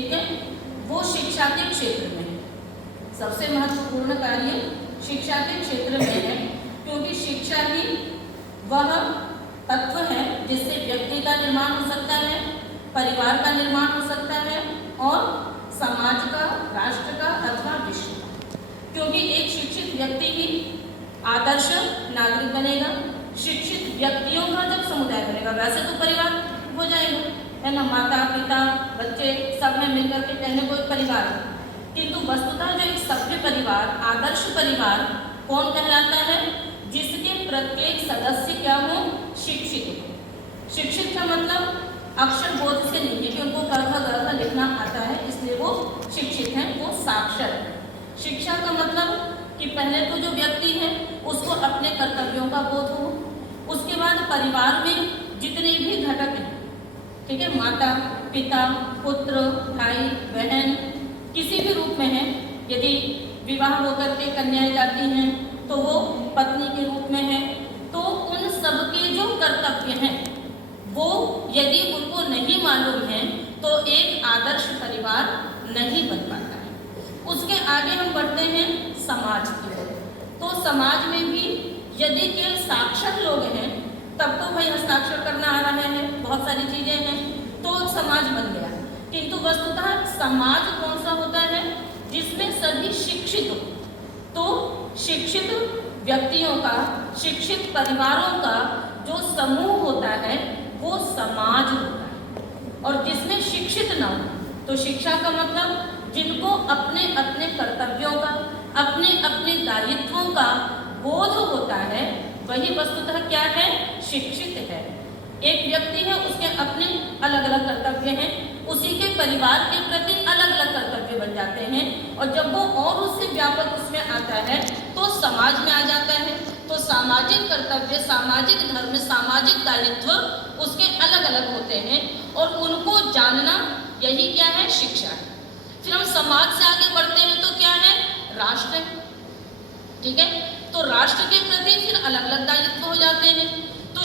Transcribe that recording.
ठीक है, वो शिक्षा के क्षेत्र में है। सबसे महत्वपूर्ण कार्य शिक्षा के क्षेत्र में है, क्योंकि शिक्षा ही वह तत्व है जिससे व्यक्ति का निर्माण हो सकता है, परिवार का निर्माण हो सकता है और समाज का, राष्ट्र का अथवा विश्व का। क्योंकि एक शिक्षित व्यक्ति ही आदर्श नागरिक बनेगा। शिक्षित व्यक्तियों का जब समुदाय बनेगा, वैसे तो परिवार हो जाएगा, है ना, माता पिता बच्चे सब में मिलकर के कहने को एक परिवार है, किंतु वस्तुतः जो एक सभ्य परिवार, आदर्श परिवार कौन कहलाता है? जिसके प्रत्येक सदस्य क्या हो? शिक्षित हो। शिक्षित का मतलब अक्षर बोध से नहीं है कि उनको क ख ग घ लिखना आता है इसलिए वो शिक्षित हैं, वो साक्षर है। शिक्षा का मतलब कि पहले तो जो व्यक्ति है उसको अपने कर्तव्यों का बोध हो, उसके बाद परिवार में जितने भी घटक हैं, ठीक है, माता पिता पुत्र भाई बहन किसी भी रूप में है, यदि विवाह होकर के कन्याएं जाती हैं तो वो पत्नी के रूप में है, तो उन सबके जो कर्तव्य हैं वो यदि उनको नहीं मालूम है तो एक आदर्श परिवार नहीं बन पाता है। उसके आगे हम बढ़ते हैं समाज की ओर। तो समाज में भी यदि केवल साक्षर लोग हैं तब तो भाई हस्ताक्षर करना आ रहा है, बहुत सारी चीजें हैं, तो समाज बन गया। किंतु वस्तुतः समाज कौन सा होता है? जिसमें सभी शिक्षित हो। तो शिक्षित व्यक्तियों का, शिक्षित परिवारों का जो समूह होता है वो समाज होता है। और जिसमें शिक्षित न हो, तो शिक्षा का मतलब जिनको अपने अपने कर्तव्यों का, अपने अपने दायित्वों का बोध होता है, वही वस्तुतः क्या है? शिक्षित है। एक व्यक्ति है, उसके अपने अलग अलग कर्तव्य हैं, उसी के परिवार के प्रति अलग अलग कर्तव्य बन जाते हैं, और जब वो और उससे व्यापक उसमें आता है तो समाज में आ जाता है। तो सामाजिक कर्तव्य, सामाजिक धर्म, सामाजिक दायित्व उसके अलग अलग होते हैं और उनको जानना यही क्या है? शिक्षा है। फिर हम समाज से आगे बढ़ते हैं तो क्या है? राष्ट्र, ठीक है। तो राष्ट्र के प्रति फिर अलग अलग दायित्व हो जाते हैं।